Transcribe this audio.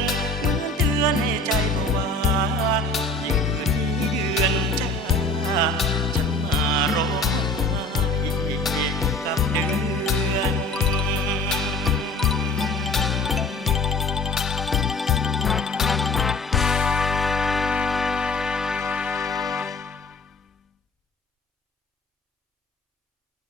and